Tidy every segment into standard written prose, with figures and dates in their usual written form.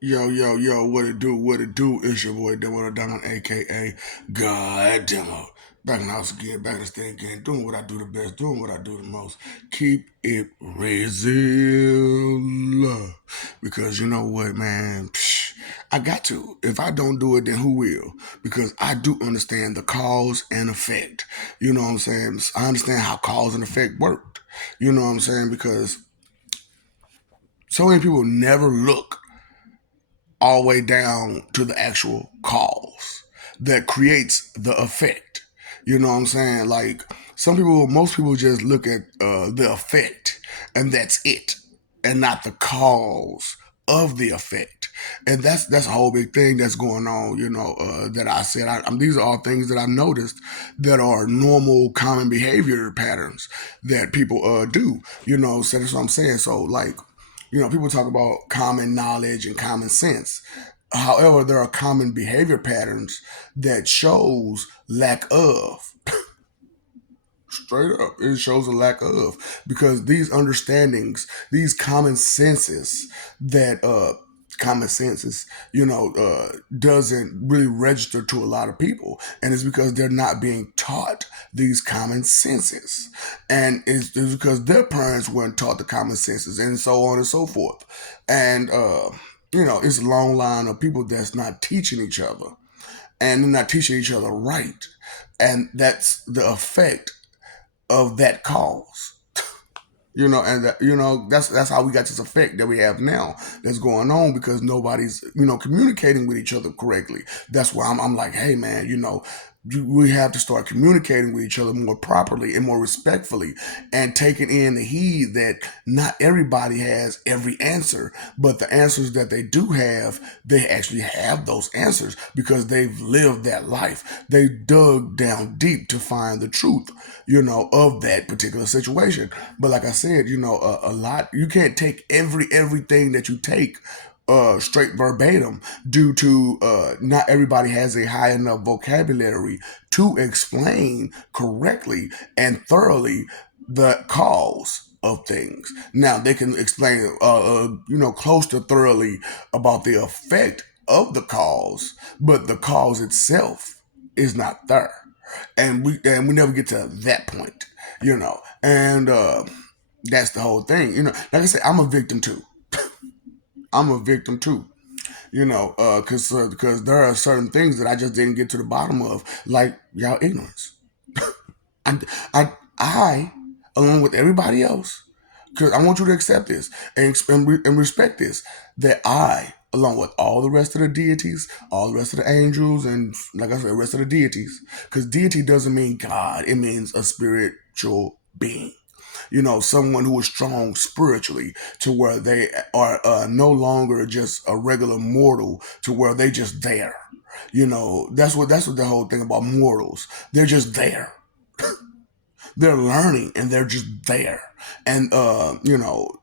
Yo, yo, yo, what it do? What it do? It's your boy Demo Diamond, aka God Demo. Back in the house again, back in the stand again, doing what I do the best, doing what I do the most. Keep it real. Because you know what, man? I got to. If I don't do it, then who will? Because I do understand the cause and effect. You know what I'm saying? I understand how cause and effect worked. You know what I'm saying? Because so many people never look all the way down to the actual cause that creates the effect. You know what I'm saying? Like most people just look at the effect and that's it, and not the cause of the effect. And that's a whole big thing that's going on. That I said. These are all things that I've noticed that are normal, common behavior patterns that people do. So that's what I'm saying. So like people talk about common knowledge and common sense. However, there are common behavior patterns that shows lack of. Straight up, it shows a lack of, because these understandings, these common senses, doesn't really register to a lot of people, and it's because they're not being taught these common senses, and it's because their parents weren't taught the common senses, and so on and so forth, and it's a long line of people that's not teaching each other, and they're not teaching each other right, and that's the effect of that cause. And that's how we got this effect that we have now that's going on, because nobody's communicating with each other correctly. That's why I'm like, hey man, we have to start communicating with each other more properly and more respectfully, and taking in the heed that not everybody has every answer, but the answers that they do have, they actually have those answers because they've lived that life. They dug down deep to find the truth, of that particular situation. But like I said, a lot, you can't take everything that you take straight verbatim, due to not everybody has a high enough vocabulary to explain correctly and thoroughly the cause of things. Now they can explain, close to thoroughly about the effect of the cause, but the cause itself is not there, and we never get to that point, and that's the whole thing. Like I said, I'm a victim too. I'm a victim too. Because there are certain things that I just didn't get to the bottom of, like y'all ignorance. I, I, along with everybody else, because I want you to accept this and respect this, that I, along with all the rest of the deities, all the rest of the angels, and like I said, the rest of the deities, because deity doesn't mean God, it means a spiritual being. Someone who is strong spiritually, to where they are no longer just a regular mortal, to where they just there. That's what the whole thing about mortals. They're just there. They're learning and they're just there. And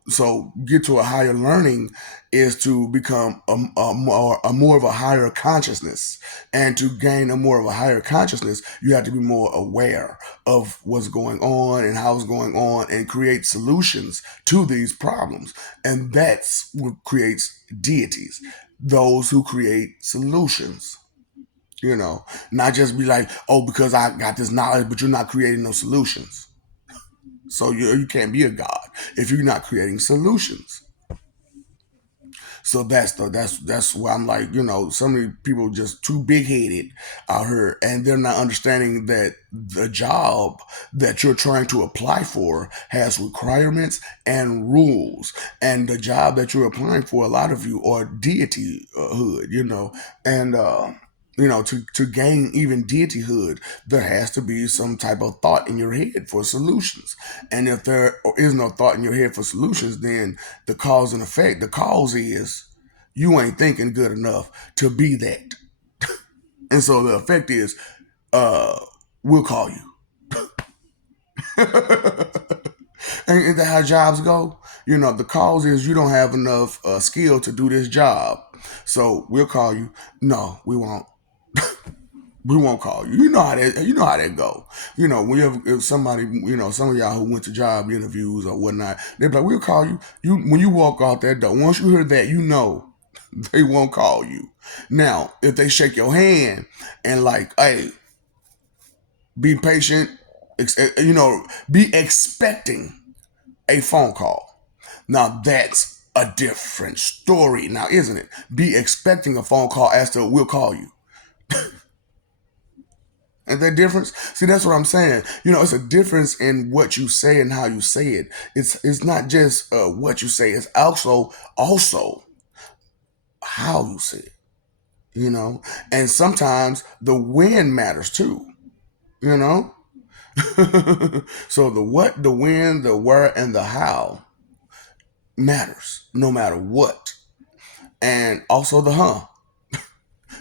so get to a higher learning is to become a more of a higher consciousness. And to gain a more of a higher consciousness, you have to be more aware of what's going on and how it's going on, and create solutions to these problems. And that's what creates deities, those who create solutions. Not just be like, oh, because I got this knowledge, but you're not creating no solutions. So you can't be a god if you're not creating solutions. So that's why I'm like, so many people just too big headed out here, and they're not understanding that the job that you're trying to apply for has requirements and rules, and the job that you're applying for, a lot of you are deityhood, and to gain even deityhood, there has to be some type of thought in your head for solutions. And if there is no thought in your head for solutions, then the cause and effect, the cause is you ain't thinking good enough to be that. And so the effect is, uh, we'll call you. And that how jobs go? The cause is you don't have enough skill to do this job. So we'll call you. No, we won't. We won't call you. You know how that go. If somebody, some of y'all who went to job interviews or whatnot, they're like, we'll call you. When you walk out that door, once you hear that, They won't call you. Now, if they shake your hand and like, hey, be patient, be expecting a phone call. Now that's a different story, now isn't it? Be expecting a phone call as to we'll call you. And that difference, see, that's what I'm saying. It's a difference in what you say and how you say it. It's not just what you say; it's also how you say it. You know, and sometimes the when matters too. You know, so the what, the when, the where, and the how matters no matter what. And also the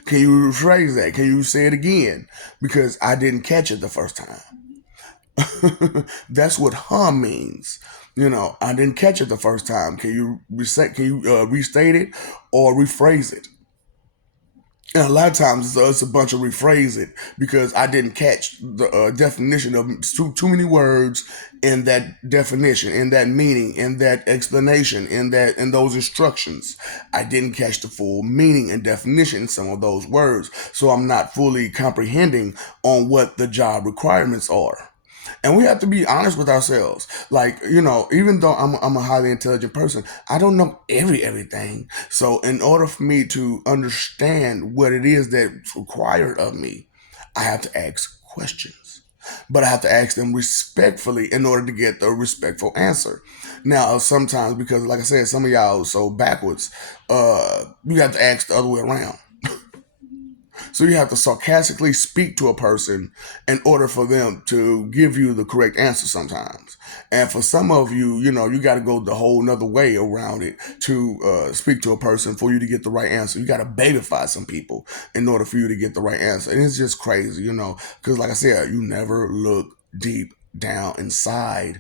Can you rephrase that? Can you say it again? Because I didn't catch it the first time. That's what means. I didn't catch it the first time. Can you restate it or rephrase it? And a lot of times it's a bunch of rephrase it because I didn't catch the definition of too many words in that definition, in that meaning, in that explanation, in those instructions. I didn't catch the full meaning and definition in some of those words, so I'm not fully comprehending on what the job requirements are. And we have to be honest with ourselves. Like, even though I'm a highly intelligent person, I don't know everything. So in order for me to understand what it is that's required of me, I have to ask questions. But I have to ask them respectfully in order to get the respectful answer. Now, sometimes, because like I said, some of y'all are so backwards, you have to ask the other way around. So you have to sarcastically speak to a person in order for them to give you the correct answer sometimes. And for some of you, you got to go the whole nother way around it to speak to a person for you to get the right answer. You got to babyfy some people in order for you to get the right answer. And it's just crazy, because like I said, you never look deep down inside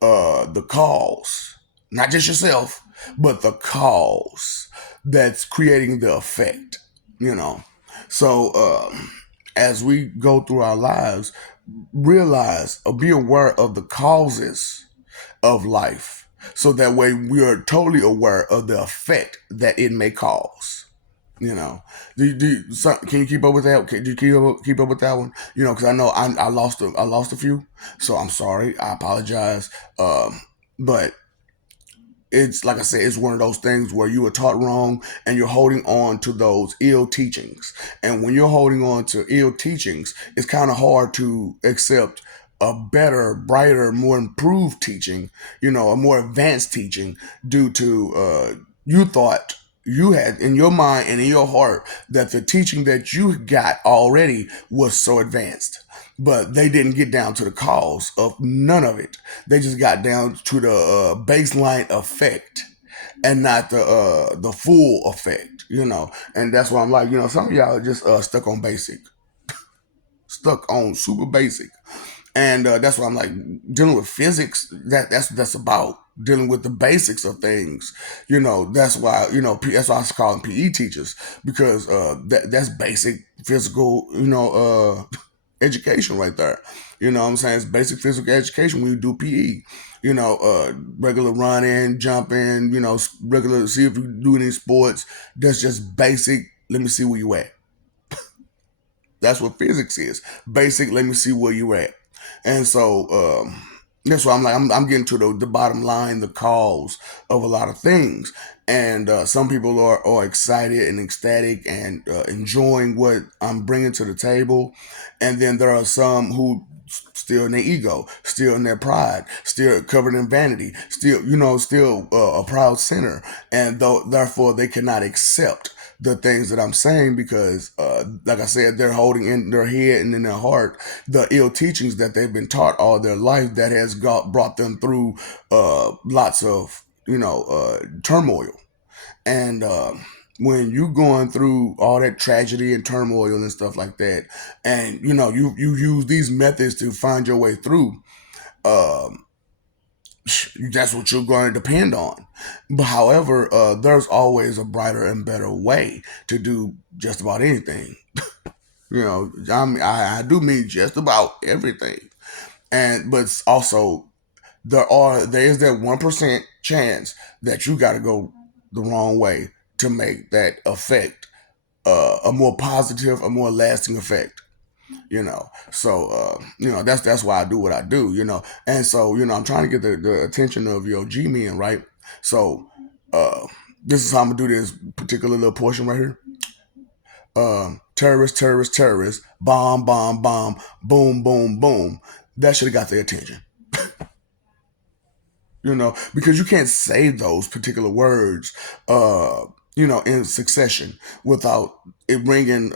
the cause, not just yourself, but the cause that's creating the effect, you know. So as we go through our lives, realize or be aware of the causes of life, so that way we are totally aware of the effect that it may cause. You know, can you keep up with that? Can you keep up with that one? Because I know I lost a few, so I'm sorry. I apologize. But it's like I said, it's one of those things where you were taught wrong and you're holding on to those ill teachings. And when you're holding on to ill teachings, it's kind of hard to accept a better, brighter, more improved teaching, a more advanced teaching due to you thought you had in your mind and in your heart that the teaching that you got already was so advanced. But they didn't get down to the cause of none of it. They just got down to the baseline effect and not the full effect, And that's why I'm like, some of y'all are just stuck on basic, stuck on super basic. And that's why I'm like dealing with physics. That's about dealing with the basics of things. That's why that's why I call them PE teachers, because that's basic physical education right there. You know what I'm saying? It's basic physical education when you do PE. Regular running, jumping. Regular, see if you do any sports. That's just basic. Let me see where you at. That's what physics is. Basic. Let me see where you at. And so that's why I'm getting to the bottom line, the cause of a lot of things. And some people are excited and ecstatic and enjoying what I'm bringing to the table. And then there are some who still in their ego, still in their pride, still covered in vanity, still a proud sinner. And therefore they cannot accept the things that I'm saying because, like I said, they're holding in their head and in their heart the ill teachings that they've been taught all their life that has brought them through lots of turmoil. And when you going through all that tragedy and turmoil and stuff like that, and you use these methods to find your way through, um, that's what you're going to depend on. But however, there's always a brighter and better way to do just about anything. I do mean just about everything. And but it's also there is that 1% chance that you got to go the wrong way to make that effect a more positive, a more lasting effect. That's why I do what I do. And so I'm trying to get the attention of your G men, right? So uh, this is how I'm gonna do this particular little portion right here. Terrorist, terrorist, terrorist, bomb, bomb, bomb, boom, boom, boom. That should have got their attention. Because you can't say those particular words, in succession without it ringing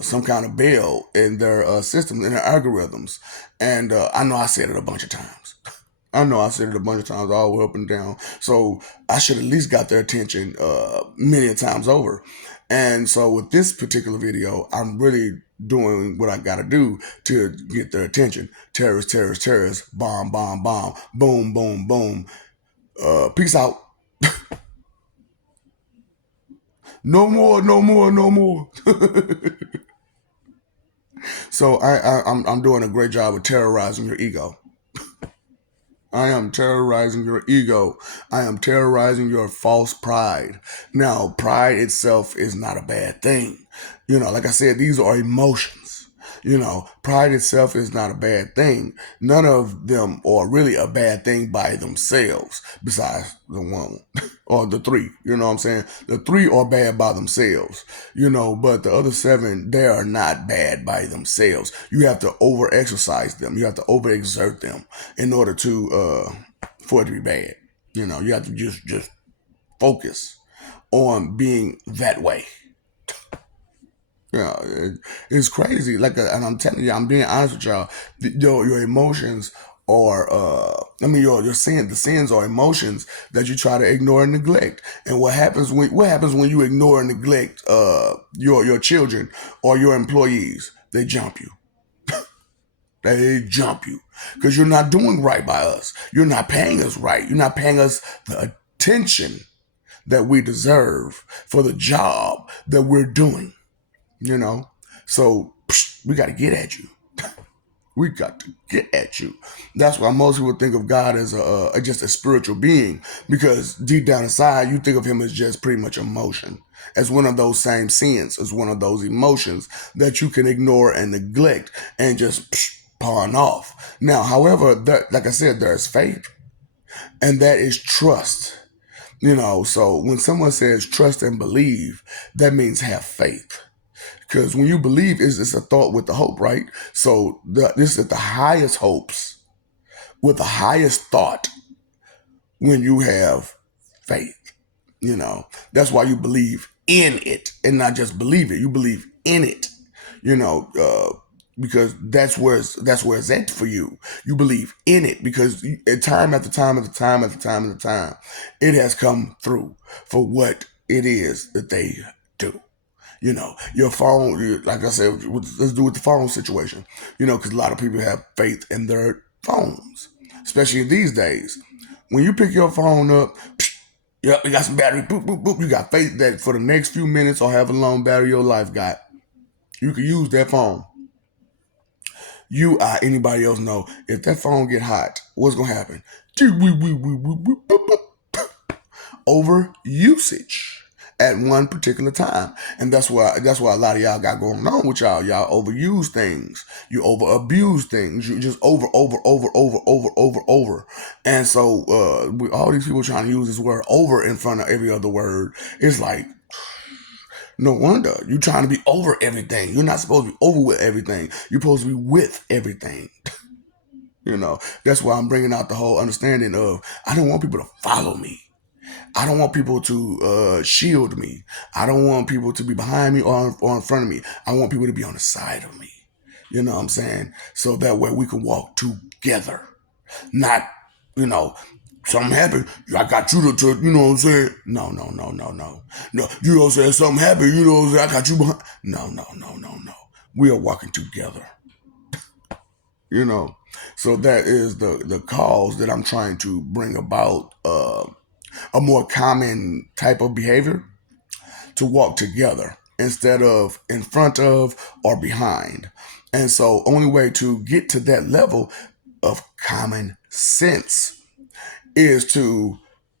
some kind of bell in their systems, in their algorithms. And I know I said it a bunch of times. I know I said it a bunch of times, all the way up and down. So I should at least got their attention many times over. And so with this particular video, I'm really doing what I got to do to get their attention. Terrorist, terrorist, terrorist, bomb, bomb, bomb, boom, boom, boom. Peace out. No more, no more, no more. So I'm doing a great job of terrorizing your ego. I am terrorizing your ego. I am terrorizing your false pride. Now, pride itself is not a bad thing. Like I said, these are emotions. Pride itself is not a bad thing. None of them are really a bad thing by themselves, besides the one or the three. You know what I'm saying? The three are bad by themselves, but the other seven, they are not bad by themselves. You have to over exercise them. You have to over exert them in order for it to be bad. You have to just focus on being that way. Yeah, it's crazy. And I'm telling you, I'm being honest with y'all. Your emotions are, your sin. The sins are emotions that you try to ignore and neglect. And what happens when you ignore and neglect your children or your employees? They jump you. They jump you because you're not doing right by us. You're not paying us right. You're not paying us the attention that we deserve for the job that we're doing. So we got to get at you. We got to get at you. That's why most people think of God as just a spiritual being, because deep down inside you think of him as just pretty much emotion, as one of those same sins, as one of those emotions that you can ignore and neglect and just pawn off. Now, however, like I said, there's faith, and that is trust. So when someone says trust and believe, that means have faith. Because when you believe, it's a thought with the hope, right? So this is the highest hopes with the highest thought when you have faith. That's why you believe in it and not just believe it. You believe in it. Because that's where it's at for you. You believe in it because time after time after time after time after time, it has come through for what it is that they do. Your phone, like I said, let's do with the phone situation, because a lot of people have faith in their phones, especially these days. When you pick your phone up, yep, you got some battery, boop, boop, boop. You got faith that for the next few minutes or however long battery your life got, you can use that phone. Anybody else know, if that phone get hot, what's going to happen? Over usage at one particular time. And that's why a lot of y'all got going on with y'all. Y'all overuse things. You over abuse things. You just over. And so with all these people trying to use this word over in front of every other word, it's like, no wonder. You're trying to be over everything. You're not supposed to be over with everything. You're supposed to be with everything. That's why I'm bringing out the whole understanding of, I don't want people to follow me. I don't want people to shield me. I don't want people to be behind me or in front of me. I want people to be on the side of me. You know what I'm saying? So that way we can walk together. Not, something happened. I got you to, you know what I'm saying? No. No, you know what I'm saying? Something happened, you know what I'm saying? I got you behind. No. We are walking together. So that is the cause that I'm trying to bring about a more common type of behavior, to walk together instead of in front of or behind. And so only way to get to that level of common sense is to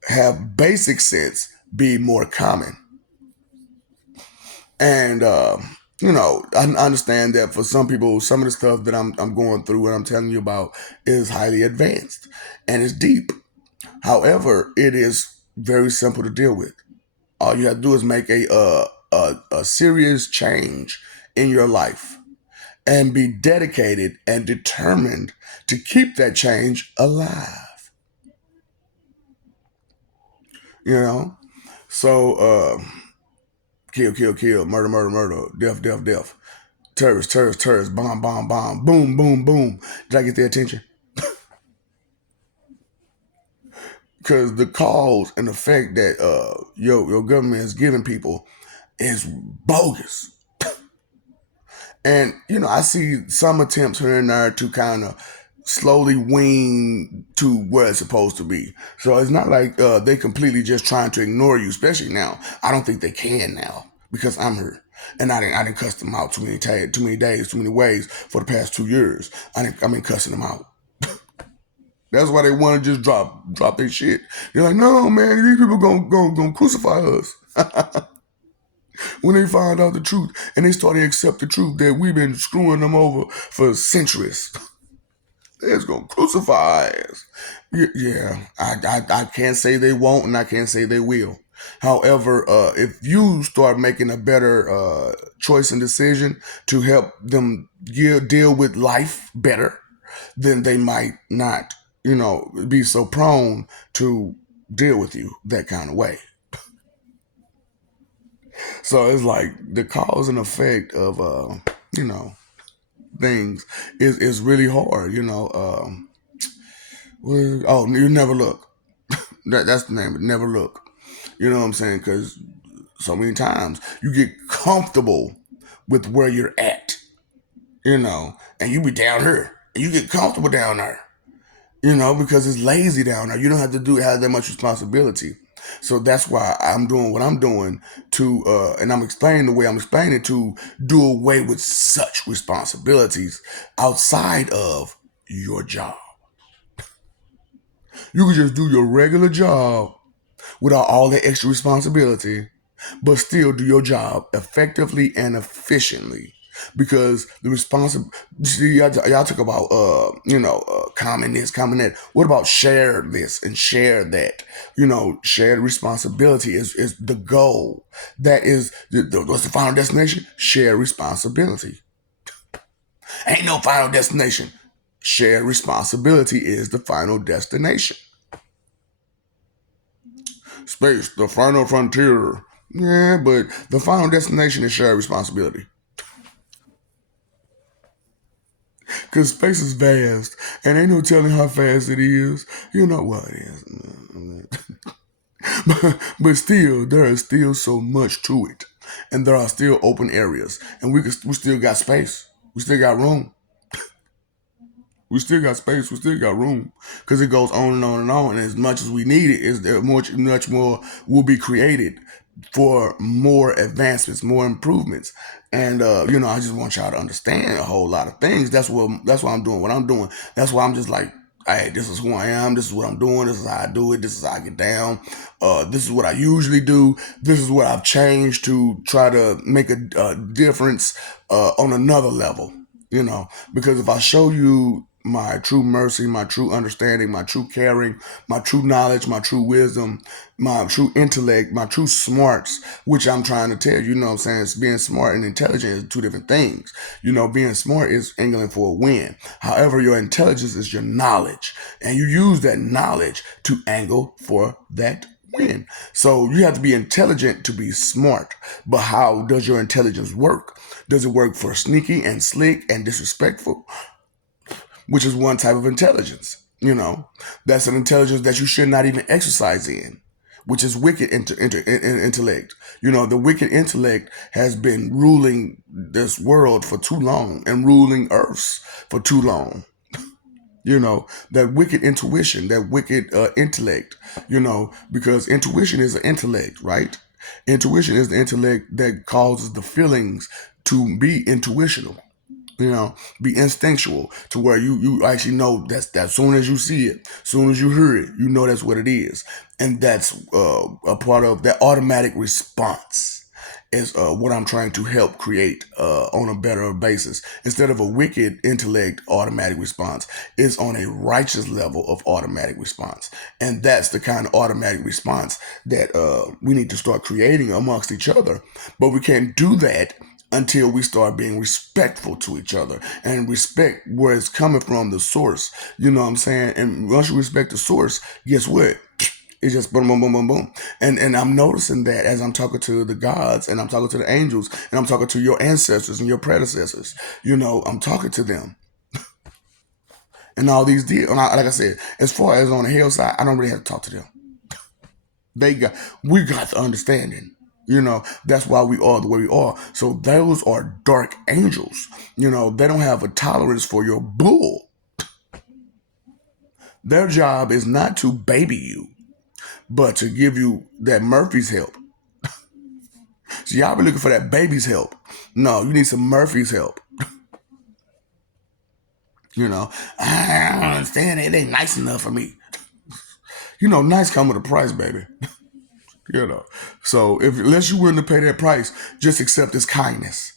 have basic sense be more common. And I understand that for some people, some of the stuff that I'm going through and I'm telling you about is highly advanced and it's deep. However, it is very simple to deal with. All you have to do is make a serious change in your life and be dedicated and determined to keep that change alive. You know, so kill, kill, kill, murder, murder, murder, death, death, death, terrorist, terrorist, terrorist, bomb, bomb, bomb, boom, boom, boom. Did I get their attention? Because the cause and effect that your government is giving people is bogus. And I see some attempts here and there to kind of slowly wean to where it's supposed to be. So it's not like they completely just trying to ignore you, especially now. I don't think they can now because I'm here. And I didn't cuss them out too many days, too many ways for the past 2 years. I've been cussing them out. That's why they want to just drop their shit. They're like, no, man, these people gonna crucify us. When they find out the truth and they start to accept the truth that we've been screwing them over for centuries, they're just gonna crucify us. Yeah, I can't say they won't and I can't say they will. However, if you start making a better choice and decision to help them deal with life better, then they might not, be so prone to deal with you that kind of way. So it's like the cause and effect of you know, things is really hard. Oh, you never look. That's the name. Of it, never look. You know what I'm saying? Because so many times you get comfortable with where you're at. And you be down here, and you get comfortable down there. Because it's lazy down there. You don't have that much responsibility. So that's why I'm doing what I'm doing and I'm explaining the way I'm explaining to do away with such responsibilities outside of your job. You can just do your regular job without all the extra responsibility, but still do your job effectively and efficiently. Because the see, y'all talk about common this, common that. What about share this and share that? Shared responsibility is the goal. That is what's the final destination? Share responsibility. Ain't no final destination. Shared responsibility is the final destination. Space, the final frontier. Yeah, but the final destination is shared responsibility. Because space is vast, and ain't no telling how fast it is. You know what it is. but still, there is still so much to it. And there are still open areas. And we still got space. We still got room. We still got space. We still got room because it goes on and on and on. And as much as we need it, is there much more will be created for more advancements, more improvements. And I just want y'all to understand a whole lot of things. That's why I'm doing what I'm doing. That's why I'm just like, hey, this is who I am. This is what I'm doing. This is how I do it. This is how I get down. This is what I usually do. This is what I've changed to try to make a difference on another level. Because if I show you my true mercy, my true understanding, my true caring, my true knowledge, my true wisdom, my true intellect, my true smarts, which I'm trying to tell you, what I'm saying? It's being smart and intelligent is two different things. Being smart is angling for a win. However, your intelligence is your knowledge, and you use that knowledge to angle for that win. So you have to be intelligent to be smart. But how does your intelligence work? Does it work for sneaky and slick and disrespectful? Which is one type of intelligence. That's an intelligence that you should not even exercise in, which is wicked intellect. The wicked intellect has been ruling this world for too long and ruling Earths for too long. That wicked intuition, that wicked intellect, because intuition is an intellect, right? Intuition is the intellect that causes the feelings to be intuitional, be instinctual to where you actually know that as soon as you see it, as soon as you hear it, that's what it is. And that's a part of that automatic response. is what I'm trying to help create on a better basis. Instead of a wicked intellect automatic response, it's on a righteous level of automatic response. And that's the kind of automatic response that we need to start creating amongst each other. But we can't do that until we start being respectful to each other and respect where it's coming from, the source. You know what I'm saying? And once you respect the source, guess what? It's just boom, boom, boom, boom, boom. And I'm noticing that as I'm talking to the gods and I'm talking to the angels and I'm talking to your ancestors and your predecessors. I'm talking to them. And all these deals, like I said, as far as on the hell side, I don't really have to talk to them. We got the understanding. That's why we are the way we are. So those are dark angels. They don't have a tolerance for your bull. Their job is not to baby you, but to give you that Murphy's help. So y'all be looking for that baby's help. No, you need some Murphy's help. I don't understand it. It ain't nice enough for me. Nice come with a price, baby. So unless you're willing to pay that price, just accept his kindness.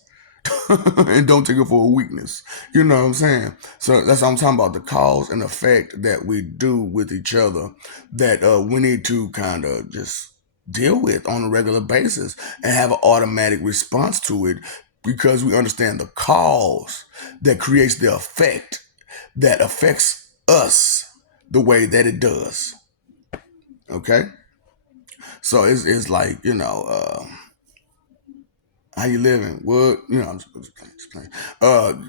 And don't take it for a weakness. You know what I'm saying? So that's what I'm talking about, the cause and effect that we do with each other that we need to kind of just deal with on a regular basis and have an automatic response to it because we understand the cause that creates the effect that affects us the way that it does. Okay? So it's like, how you living? What? I'm just playing.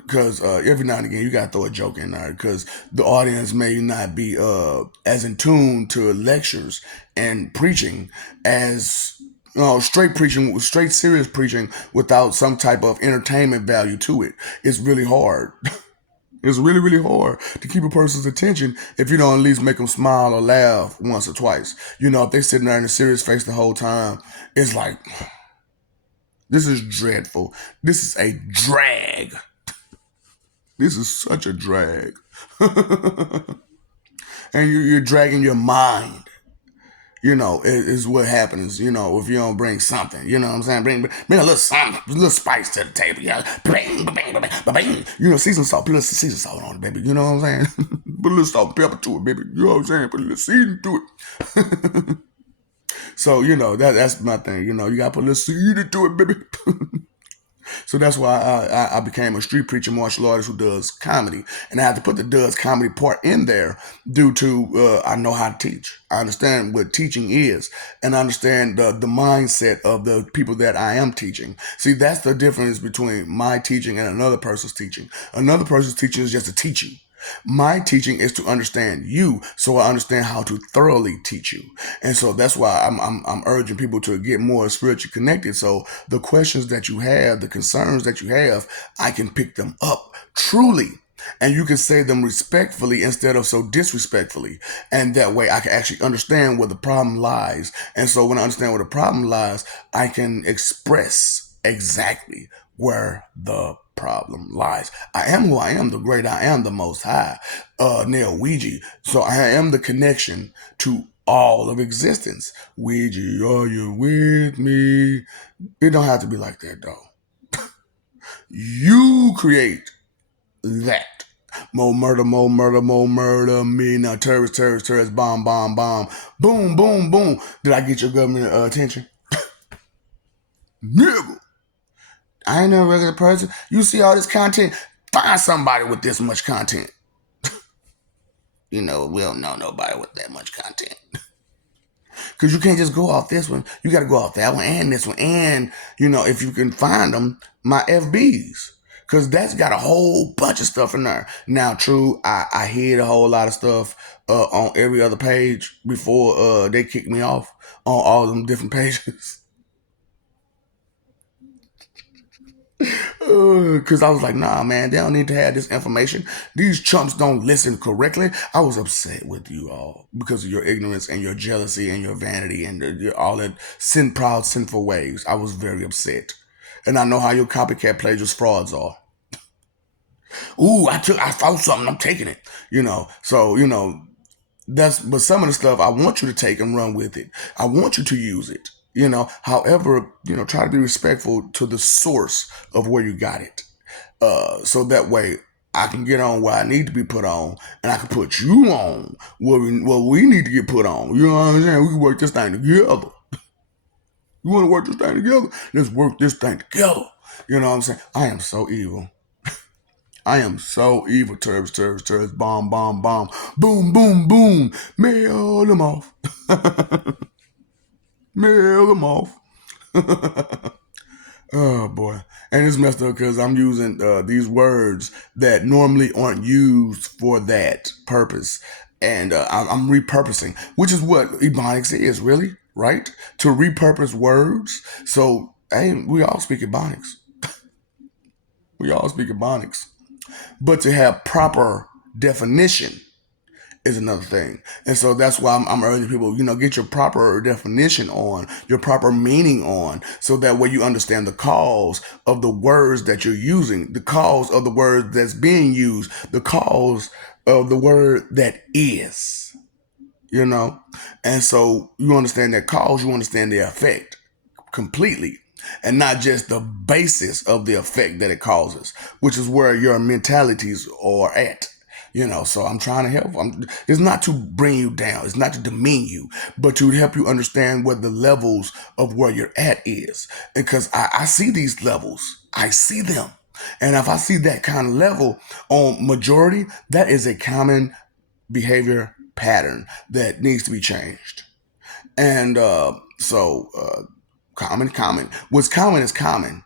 Because every now and again you gotta throw a joke in there because the audience may not be as in tune to lectures and preaching as straight preaching, straight serious preaching without some type of entertainment value to it. It's really hard. It's really, really hard to keep a person's attention if you don't at least make them smile or laugh once or twice. If they're sitting there in a serious face the whole time, it's like, this is dreadful. This is a drag. This is such a drag. And you're dragging your mind. Is what happens, if you don't bring something, you know what I'm saying? Bring a little something, a little spice to the table, yeah. Bang, bang, bang, bang, bang. Season salt, put a little season salt on it, baby. You know what I'm saying? Put a little salt and pepper to it, baby. You know what I'm saying? Put a little season to it. So, that's my thing. You gotta put a little season to it, baby. So that's why I became a street preacher martial artist who does comedy. And I have to put the does comedy part in there due to I know how to teach. I understand what teaching is. And I understand the mindset of the people that I am teaching. See, that's the difference between my teaching and another person's teaching. Another person's teaching is just a teaching. My teaching is to understand you, so I understand how to thoroughly teach you, and so that's why I'm urging people to get more spiritually connected. So the questions that you have, the concerns that you have, I can pick them up truly, and you can say them respectfully instead of so disrespectfully, and that way I can actually understand where the problem lies. And so when I understand where the problem lies, I can express exactly where the problem lies. I am who I am, the great I am, the most high, Neo Ouija. So I am the connection to all of existence. Ouija, are you with me? It don't have to be like that though. You create that. More murder, more murder, more murder. Me now, terrorist, terrorist, terrorist, bomb, bomb, bomb. Boom, boom, boom. Did I get your government attention? Nigga. I ain't no regular person. You see all this content, find somebody with this much content. We don't know nobody with that much content. Because you can't just go off this one. You got to go off that one and this one. And, if you can find them, my FBs. Because that's got a whole bunch of stuff in there. Now, true, I hid a whole lot of stuff on every other page before they kicked me off on all them different pages. Because I was like, nah, man, they don't need to have this information. These chumps don't listen correctly. I was upset with you all because of your ignorance and your jealousy and your vanity and all that proud, sinful ways. I was very upset. And I know how your copycat plagiarist frauds are. Ooh, I found something, I'm taking it. So, but some of the stuff I want you to take and run with it. I want you to use it. However, try to be respectful to the source of where you got it. So that way I can get on where I need to be put on, and I can put you on where we need to get put on. You know what I'm saying? We can work this thing together. You want to work this thing together? Let's work this thing together. You know what I'm saying? I am so evil. I am so evil. Turves, bomb, bomb, bomb, boom, boom, boom. Mail them off. Mail them off. Oh boy, and it's messed up because I'm using these words that normally aren't used for that purpose, and I'm repurposing, which is what Ebonics is really, right? To repurpose words. So hey, we all speak Ebonics. We all speak Ebonics, but to have proper definition is another thing. And so that's why I'm urging people, get your proper definition on, your proper meaning on, so that way you understand the cause of the words that you're using, the cause of the word that's being used, the cause of the word that is, you know? And so you understand that cause, you understand the effect completely, and not just the basis of the effect that it causes, which is where your mentalities are at. So I'm trying to help. It's not to bring you down. It's not to demean you, but to help you understand what the levels of where you're at is. Because I see these levels. I see them. And if I see that kind of level on majority, that is a common behavior pattern that needs to be changed. And common. What's common is common.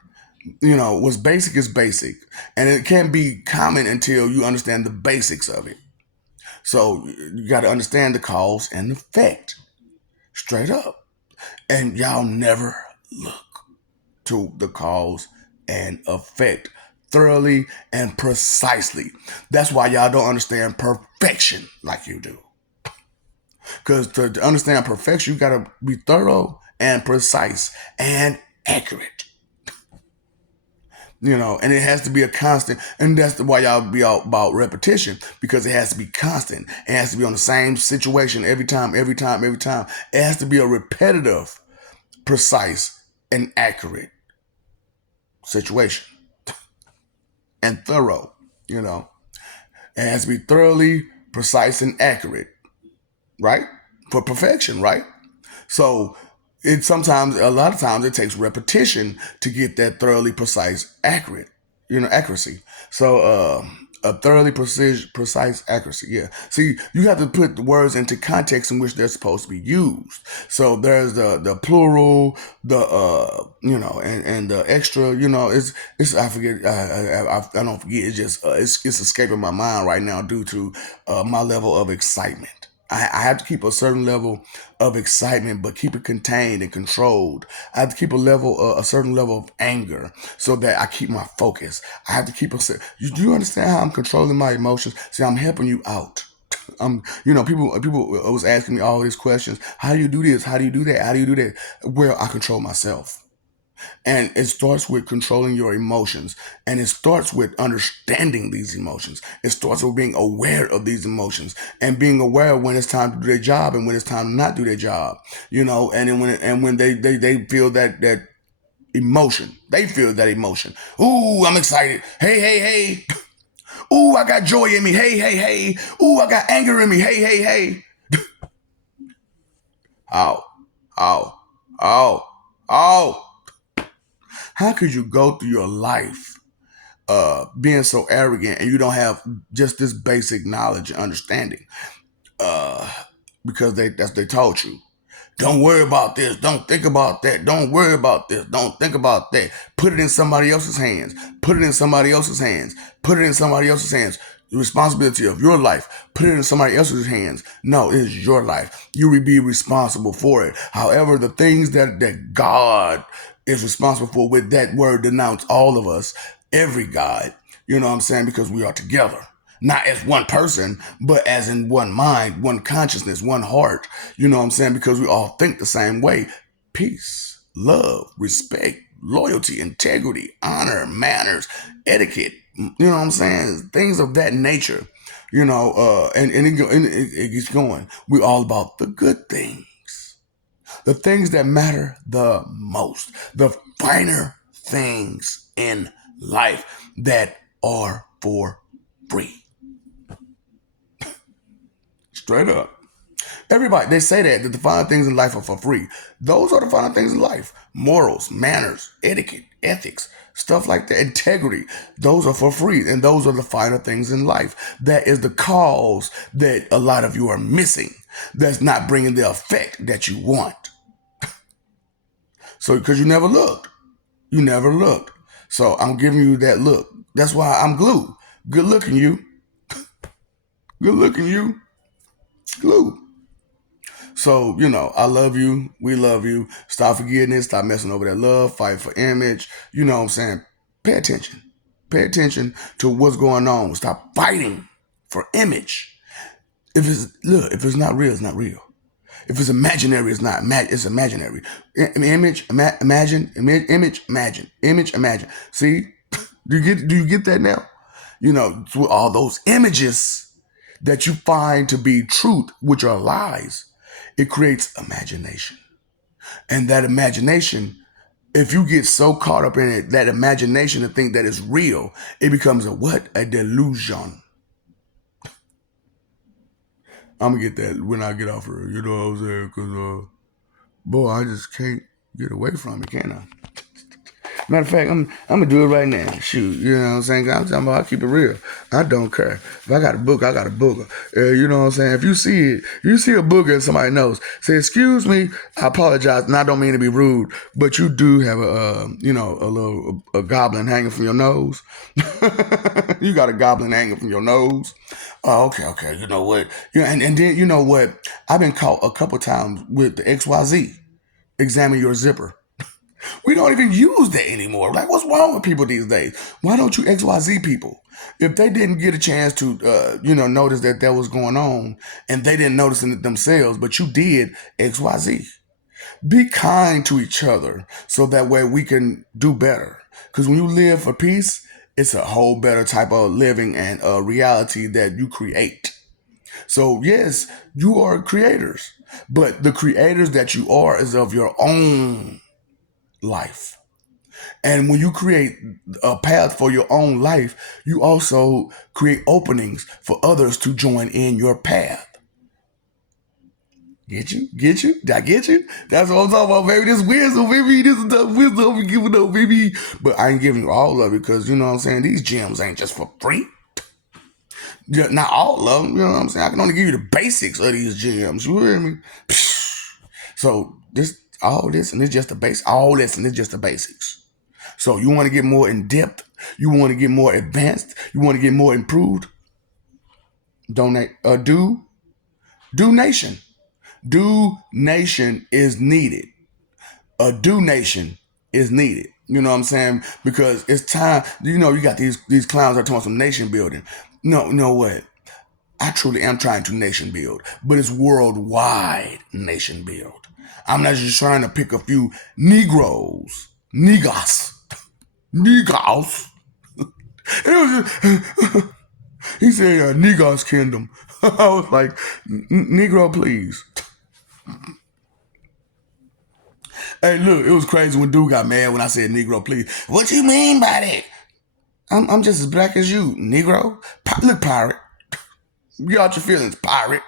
What's basic is basic. And it can't be common until you understand the basics of it. So you got to understand the cause and effect straight up. And y'all never look to the cause and effect thoroughly and precisely. That's why y'all don't understand perfection like you do. Because to understand perfection, you got to be thorough and precise and accurate. And it has to be a constant, and that's why y'all be all about repetition, because it has to be constant. It has to be on the same situation every time, every time, every time. It has to be a repetitive, precise, and accurate situation, and thorough. It has to be thoroughly precise and accurate, right? For perfection, right? So a lot of times it takes repetition to get that thoroughly precise, accurate, accuracy. So a thoroughly precise accuracy. Yeah. See, you have to put the words into context in which they're supposed to be used. So there's the plural, the and the extra. It's I forget. I don't forget. It's just it's escaping my mind right now due to my level of excitement. I have to keep a certain level of excitement, but keep it contained and controlled. I have to keep a certain level of anger, so that I keep my focus. I have to keep do you understand how I'm controlling my emotions? See, I'm helping you out. People was asking me all these questions. How do you do this? How do you do that? How do you do that? Well, I control myself. And it starts with controlling your emotions. And it starts with understanding these emotions. It starts with being aware of these emotions and being aware when it's time to do their job and when it's time to not do their job. And then when they feel that emotion. They feel that emotion. Ooh, I'm excited. Hey, hey, hey. Ooh, I got joy in me. Hey, hey, hey. Ooh, I got anger in me. Hey, hey, hey. Oh, oh, oh, oh. How could you go through your life being so arrogant and you don't have just this basic knowledge and understanding? Because they told you. Don't worry about this. Don't think about that. Don't worry about this. Don't think about that. Put it in somebody else's hands. Put it in somebody else's hands. Put it in somebody else's hands. The responsibility of your life. Put it in somebody else's hands. No, it is your life. You will be responsible for it. However, the things that God is responsible for, with that word denounce all of us, every God. You know what I'm saying? Because we are together. Not as one person, but as in one mind, one consciousness, one heart. You know what I'm saying? Because we all think the same way. Peace, love, respect, loyalty, integrity, honor, manners, etiquette. You know what I'm saying? Things of that nature. And it keeps going. We're all about the good things. The things that matter the most, the finer things in life that are for free. Straight up. Everybody, they say that the fine things in life are for free. Those are the fine things in life. Morals, manners, etiquette, ethics, stuff like that, integrity. Those are for free. And those are the finer things in life. That is the cause that a lot of you are missing. That's not bringing the effect that you want. So, because you never looked. You never looked. So, I'm giving you that look. That's why I'm glue. Good looking you. Good looking you. Glue. So, I love you. We love you. Stop forgetting it. Stop messing over that love. Fight for image. You know what I'm saying? Pay attention. Pay attention to what's going on. Stop fighting for image. If it's not real, it's not real. If it's imaginary, it's not. It's imaginary. Image, imagine. See? Do you get that now? Through all those images that you find to be truth, which are lies, it creates imagination. And that imagination, if you get so caught up in it, that imagination to think that it's real, it becomes a what? A delusion. I'm gonna get that when I get off her. You know what I'm saying? Because, boy, I just can't get away from it, can I? Matter of fact, I'm gonna do it right now. Shoot, you know what I'm saying? I'm talking about I keep it real. I don't care. If I got a book, I got a booger. You know what I'm saying? If you see it, you see a booger and somebody knows, say, excuse me, I apologize, and I don't mean to be rude, but you do have a goblin hanging from your nose. You got a goblin hanging from your nose. Oh, okay. You know what? And then you know what? I've been caught a couple times with the XYZ. Examine your zipper. We don't even use that anymore. Like, what's wrong with people these days? Why don't you XYZ people? If they didn't get a chance to, notice that was going on, and they didn't notice it themselves, but you did XYZ. Be kind to each other so that way we can do better. Because when you live for peace, it's a whole better type of living and reality that you create. So yes, you are creators, but the creators that you are is of your own life. And when you create a path for your own life, you also create openings for others to join in your path. Get you? Get you? Did I get you? That's what I'm talking about, baby. This wisdom, baby. This is the wisdom I'm giving up, baby. But I ain't giving you all of it because, you know what I'm saying? These gems ain't just for free. Not all of them, you know what I'm saying? I can only give you the basics of these gems. You hear me? So all this and it's just the base. All this and it's just the basics. So you want to get more in depth? You want to get more advanced? You want to get more improved? Donate. Do nation. Do nation is needed. A do nation is needed. You know what I'm saying? Because it's time. You got these clowns that are talking some nation building. No, you know what? I truly am trying to nation build, but it's worldwide nation build. I'm not just trying to pick a few Negroes, niggas. He said, Negro's kingdom. I was like, Negro, please. Hey, look, it was crazy when dude got mad when I said Negro, please. What you mean by that? I'm just as black as you, Negro. Look, pirate. Get out your feelings, pirate.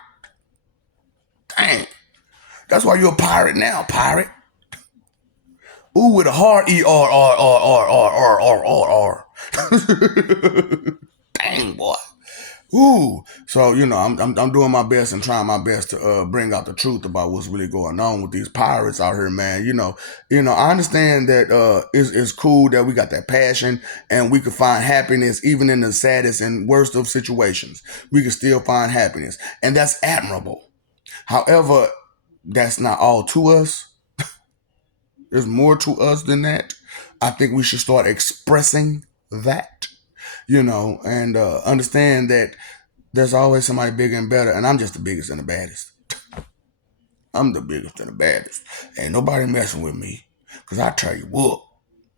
Dang. That's why you're a pirate now, pirate. Ooh, with a hard E-R-R-R-R-R-R-R-R. Dang, boy. Ooh. So, I'm doing my best and trying my best to bring out the truth about what's really going on with these pirates out here, man. I understand that it's cool that we got that passion and we can find happiness even in the saddest and worst of situations. We can still find happiness. And that's admirable. However, that's not all to us. There's more to us than that. I think we should start expressing that, and understand that there's always somebody bigger and better, and I'm just the biggest and the baddest. I'm the biggest and the baddest. Ain't nobody messing with me, because I tear you up.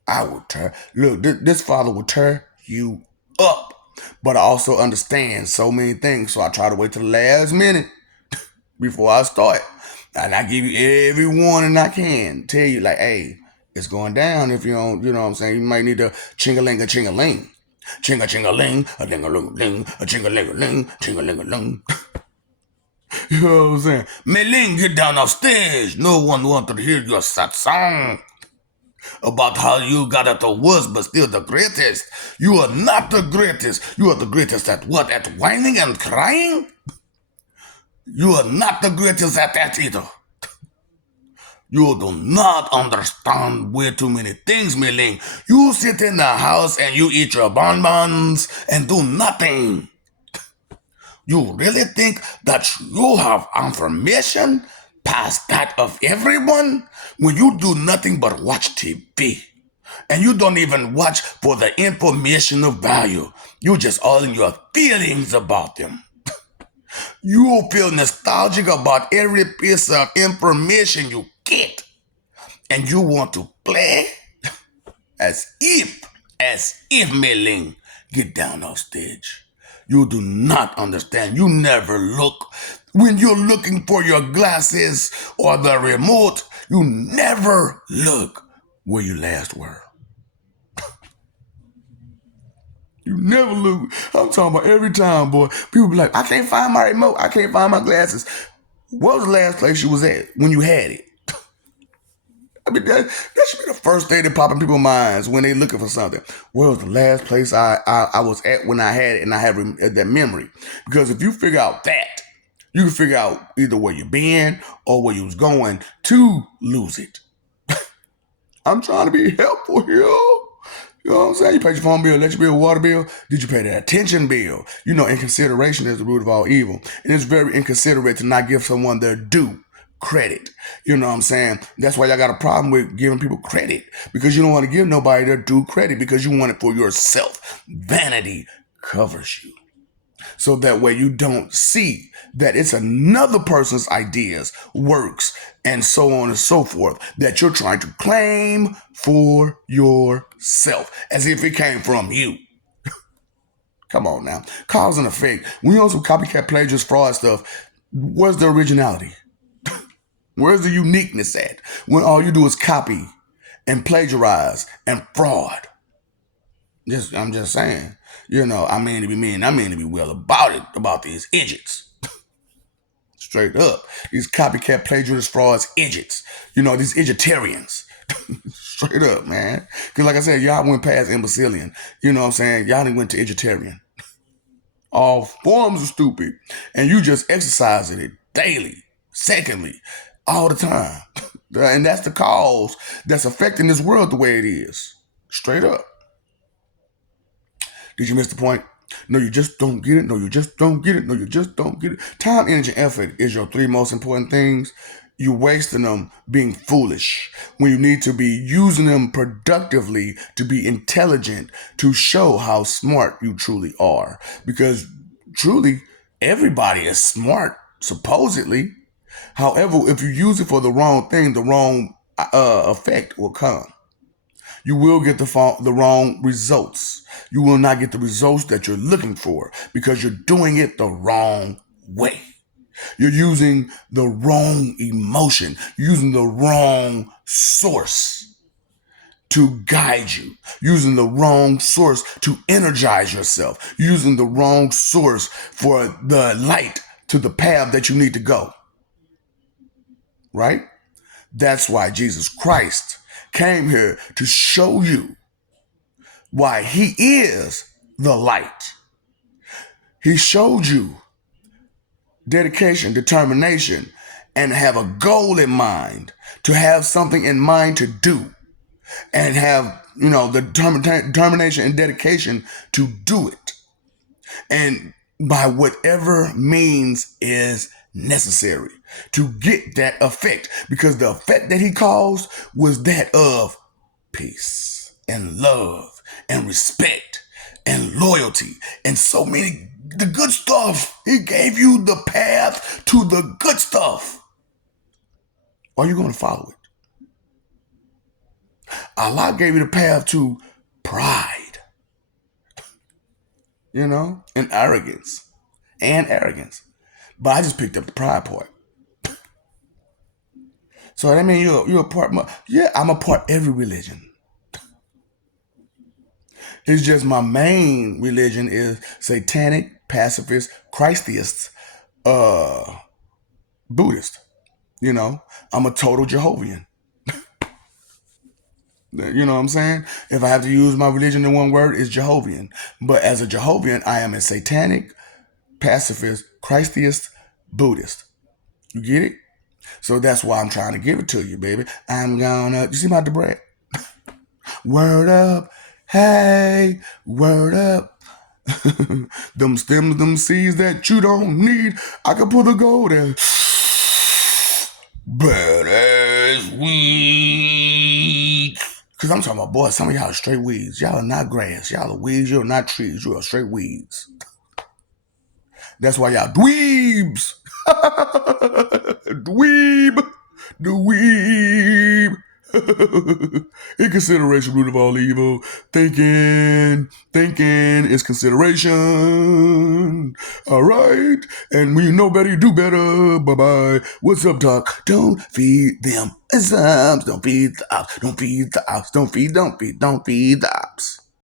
I will tear. Look, this father will tear you up. But I also understand so many things, so I try to wait till the last minute before I start. And I give you every warning I can. Tell you, like, hey, it's going down if you don't, you know what I'm saying? You might need to ching-a-ling-a-ching-a-ling. Ching-a-ching-a-ling, a-ding-a-ling-a-ling, a ching-a-ling-a-ling, ching-a-ling-a-ling. You know what I'm saying? Meling, get down off stage. No one wanted to hear your sad song about how you got at the worst but still the greatest. You are not the greatest. You are the greatest at what? At whining and crying? You are not the greatest at that either. You do not understand way too many things, Meling. You sit in the house and you eat your bonbons and do nothing. You really think that you have information past that of everyone when you do nothing but watch TV? And you don't even watch for the information of value. You just all in your feelings about them. You feel nostalgic about every piece of information you get. And you want to play as if Meling get down off stage. You do not understand. You never look. When you're looking for your glasses or the remote, you never look where you last were. You never look. I'm talking about every time, boy. People be like, I can't find my remote. I can't find my glasses. What was the last place you was at when you had it? I mean, that should be the first thing that pop in people's minds when they looking for something. Where was the last place I was at when I had it and I have that memory? Because if you figure out that, you can figure out either where you been or where you was going to lose it. I'm trying to be helpful here. You know what I'm saying? You paid your phone bill, electric bill, water bill. Did you pay the attention bill? You know, inconsideration is the root of all evil. And it's very inconsiderate to not give someone their due credit. You know what I'm saying? That's why y'all got a problem with giving people credit. Because you don't want to give nobody their due credit because you want it for yourself. Vanity covers you. So that way you don't see that it's another person's ideas, works, and so on and so forth that you're trying to claim for yourself as if it came from you. Come on now. Cause and effect. When you also copycat plagiarism, fraud stuff, where's the originality? Where's the uniqueness at? When all you do is copy and plagiarize and fraud. I'm just saying. You know, I mean to be mean. I mean to be well about it, about these idiots. Straight up. These copycat plagiarists, frauds, idiots. You know, these idioterians. Straight up, man. Because like I said, y'all went past imbecilian. You know what I'm saying? Y'all didn't went to idioterian. All forms of stupid. And you just exercising it daily, secondly, all the time. And that's the cause that's affecting this world the way it is. Straight up. Did you miss the point? No, you just don't get it. No, you just don't get it. No, you just don't get it. Time, energy, and effort is your three most important things. You're wasting them being foolish when you need to be using them productively to be intelligent, to show how smart you truly are. Because truly, everybody is smart, supposedly. However, if you use it for the wrong thing, the wrong effect will come. You will get the wrong results. You will not get the results that you're looking for because you're doing it the wrong way. You're using the wrong emotion, using the wrong source to guide you, using the wrong source to energize yourself, using the wrong source for the light to the path that you need to go. Right? That's why Jesus Christ came here to show you why he is the light. He showed you dedication, determination, and have a goal in mind, to have something in mind to do, and have, you know, the determination and dedication to do it. And by whatever means is necessary to get that effect, because the effect that he caused was that of peace and love and respect and loyalty and so many, the good stuff. He gave you the path to the good stuff. Are you going to follow it? Allah gave you the path to pride, you know, and arrogance. But I just picked up the pride part. So that means you're a part. Yeah, I'm a part every religion. It's just my main religion is satanic, pacifist, Christiest, uh, Buddhist. You know, I'm a total Jehovian. You know what I'm saying? If I have to use my religion in one word, it's Jehovian. But as a Jehovian, I am a satanic, pacifist, Christiest, Buddhist. You get it? So that's why I'm trying to give it to you, baby. I'm gonna. You see my Debray? Word up. Hey, word up. Them stems, them seeds that you don't need. I can put the gold in. Badass weeds. Cause I'm talking about, boy, some of y'all are straight weeds. Y'all are not grass. Y'all are weeds. You're not trees. You are straight weeds. That's why y'all dweebs. Dweeb. Dweeb. In consideration, root of all evil. Thinking is consideration. All right. And when you know better, you do better. Bye bye. What's up, Doc? Don't feed them. Don't feed the ops. Don't feed the ops. Don't feed the ops.